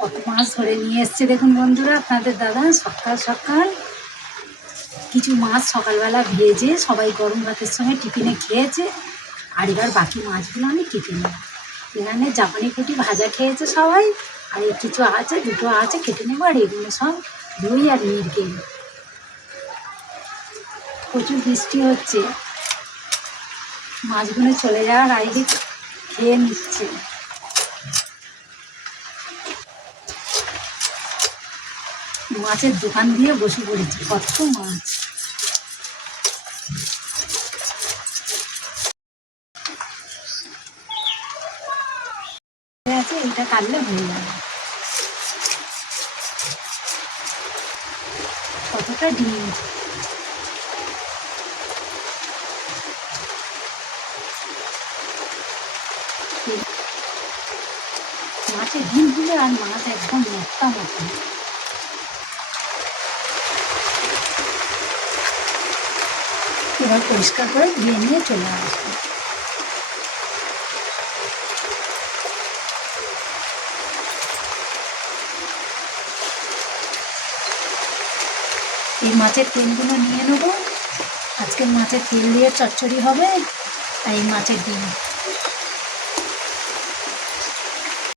কত মাছ ধরে নিয়ে এসছে দেখুন বন্ধুরা আপনাদের দাদা। সকাল সকাল কিছু মাছ সকালবেলা ভেজে সবাই গরম ভাতের সঙ্গে টিফিনে খেয়েছে, আর এবার বাকি মাছগুলো আমি কেটে নেব। এখানে জাপানি পুঁটি ভাজা খেয়েছে সবাই, আর এই কিছু আছে, দুটো আছে, কেটে নেবো। আর এগুলো সব দই আর মিরকেল। প্রচুর বৃষ্টি হচ্ছে, মাছগুলো চলে যাওয়ার আগে খেয়ে নিচ্ছে। মাছের দোকান দিয়ে বসে পড়েছি, কত মাছ। আছে, এটা কাটলে হয়ে যাবে। কতটা ডিম, মাছের ডিম দিলে আর মাছ একদম একটা মতো। এবার পরিষ্কার করে ধুয়ে নিয়ে চলে আসবো। এই মাছের তেলগুলো নিয়ে নেবো। আজকের মাছের তেল দিয়ে চচ্চড়ি হবে, আর এই মাছের ডিম।